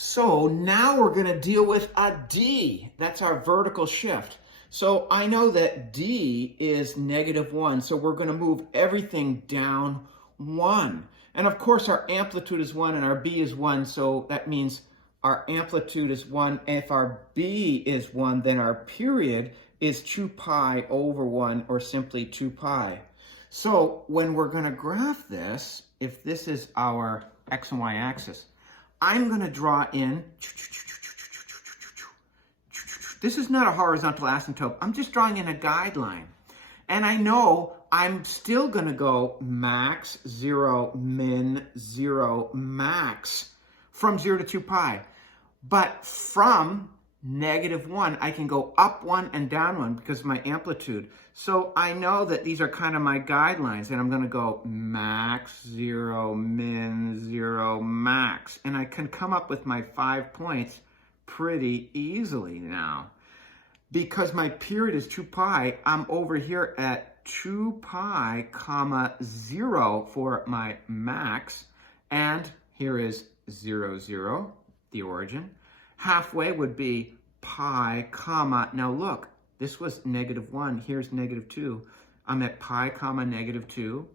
So now we're going to deal with a D. That's our vertical shift. So I know that D is -1, so we're going to move everything down 1. And of course our amplitude is 1 and our B is 1, so that means our amplitude is 1. If our B is 1, then our period is 2 pi over 1, or simply 2 pi. So when we're going to graph this, if this is our x and y axis, I'm going to draw in, this is not a horizontal asymptote, I'm just drawing in a guideline. And I know I'm still going to go max, 0, min, 0, max, from 0 to 2 pi. But from -1, I can go up 1 and down 1 because of my amplitude. So I know that these are kind of my guidelines, and I'm going to go max, 0, min, 0, max. And I can come up with my 5 points pretty easily now. Because my period is 2 pi, I'm over here at 2 pi, comma, 0 for my max. And here is 0, 0, the origin. Halfway would be pi, comma, now look, this was -1, here's -2. I'm at pi, comma, -2.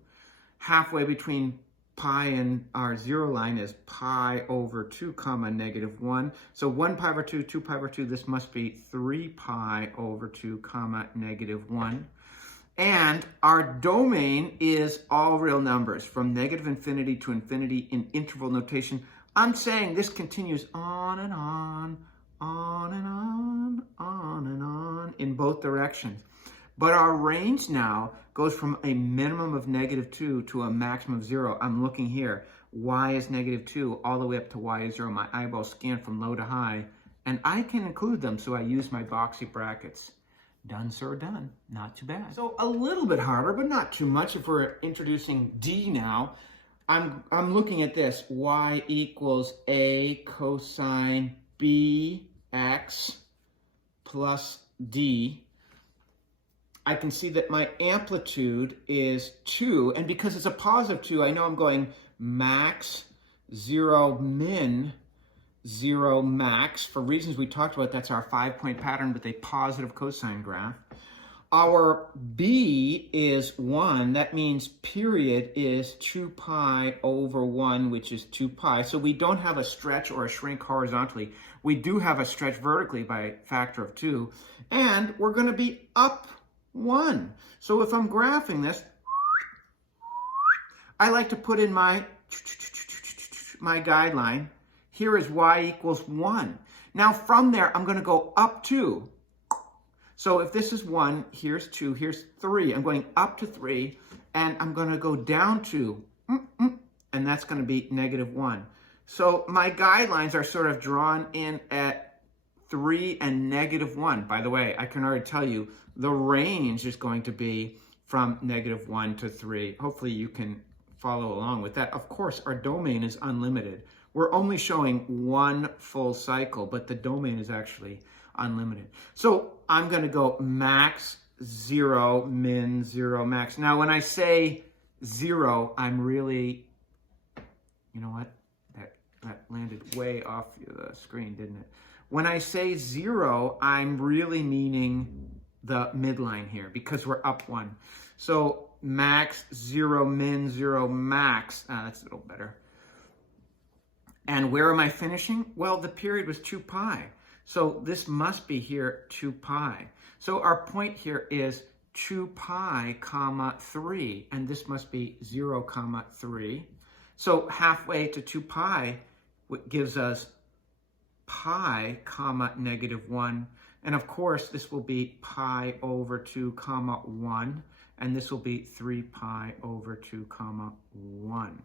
Halfway between pi and our 0 line is pi over 2, comma, -1. So 1 pi over 2, 2 pi over 2, this must be 3 pi over 2, comma, -1. And our domain is all real numbers, from -infinity to infinity in interval notation. I'm saying this continues on and on, on and on, on and on in both directions. But our range now goes from a minimum of -2 to a maximum of 0. I'm looking here. Y is -2 all the way up to y is 0. My eyeballs scan from low to high, and I can include them, so I use my boxy brackets. Done, sir, done. Not too bad. So a little bit harder, but not too much if we're introducing D now. I'm looking at this. Y equals A cosine BX plus D. I can see that my amplitude is 2, and because it's a positive 2, I know I'm going max, 0, min, 0, max. For reasons we talked about, that's our 5-point pattern with a positive cosine graph. Our B is 1. That means period is 2 pi over 1, which is 2 pi. So we don't have a stretch or a shrink horizontally. We do have a stretch vertically by a factor of 2. And we're going to be up 1. So if I'm graphing this, I like to put in my guideline. Here is y equals 1. Now from there, I'm going to go up 2. So if this is 1, here's 2, here's 3. I'm going up to 3, and I'm going to go down to, and that's going to be -1. So my guidelines are sort of drawn in at 3 and -1. By the way, I can already tell you the range is going to be from -1 to 3. Hopefully you can follow along with that. Of course, our domain is unlimited. We're only showing one full cycle, but the domain is actually unlimited. So I'm going to go max, 0, min, 0, max. Now, when I say 0, I'm really, you know what? That landed way off the screen, didn't it? When I say 0, I'm really meaning the midline here because we're up 1. So max, 0, min, 0, max. That's a little better. And where am I finishing? Well, the period was 2 pi. So this must be here 2 pi. So our point here is 2 pi, comma, 3. And this must be 0, comma, 3. So halfway to 2 pi gives us pi, comma, -1. And of course, this will be pi over 2, comma, 1. And this will be 3 pi over 2, comma, 1.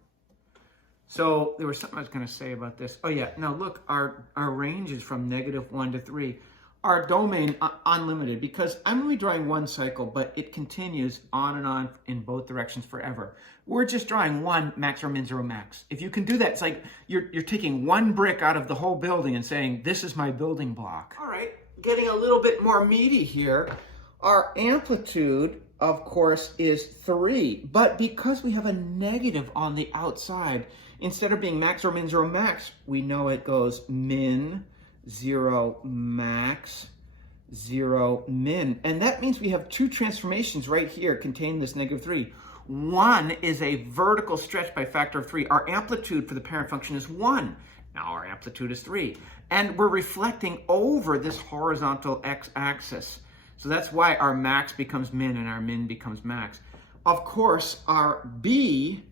So there was something I was going to say about this. Oh yeah, now look, our range is from -1 to 3. Our domain unlimited because I'm only drawing one cycle, but it continues on and on in both directions forever. We're just drawing one max or min 0 max. If you can do that, it's like you're taking one brick out of the whole building and saying, this is my building block. All right, getting a little bit more meaty here. Our amplitude of course, is 3. But because we have a negative on the outside, instead of being max or min 0 max, we know it goes min 0 max 0 min. And that means we have two transformations right here containing this negative 3. One is a vertical stretch by factor of 3. Our amplitude for the parent function is 1. Now our amplitude is 3. And we're reflecting over this horizontal x-axis. So that's why our max becomes min and our min becomes max. Of course, our b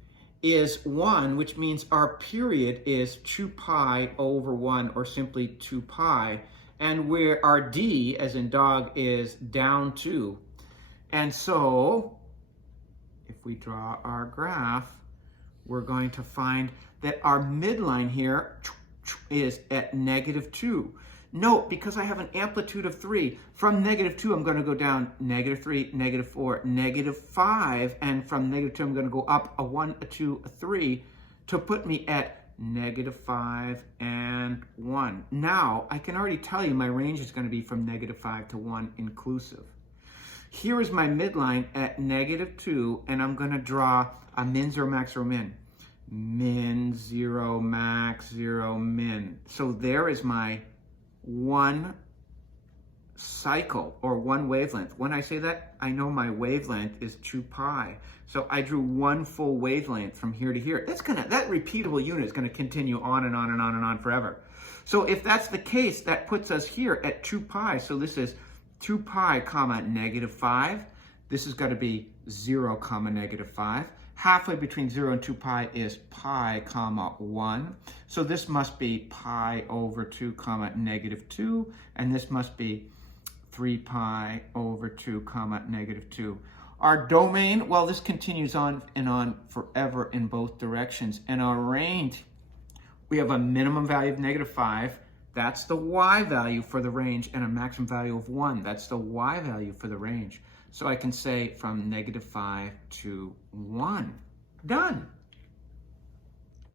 is 1, which means our period is 2 pi over 1, or simply 2 pi. And where our d, as in dog, is down 2. And so, if we draw our graph, we're going to find that our midline here is at negative 2. Note, because I have an amplitude of 3, from negative 2, I'm going to go down negative 3, negative 4, negative 5, and from negative 2, I'm going to go up a 1, a 2, a 3, to put me at negative 5 and 1. Now, I can already tell you my range is going to be from negative 5 to 1 inclusive. Here is my midline at negative 2, and I'm going to draw a min 0, max 0, min. Min 0, max 0, min. So there is my one cycle, or one wavelength. When I say that, I know my wavelength is 2 pi. So I drew one full wavelength from here to here. That repeatable unit is going to continue on and on and on and on forever. So if that's the case, that puts us here at 2 pi. So this is 2 pi comma negative 5. This has got to be 0 comma negative 5. Halfway between 0 and 2 pi is pi comma 1. So this must be pi over 2 comma negative 2. And this must be 3 pi over 2 comma negative 2. Our domain, well, this continues on and on forever in both directions. And our range, we have a minimum value of negative 5. That's the y value for the range, and a maximum value of 1. That's the y value for the range. So I can say from negative 5 to 1. Done.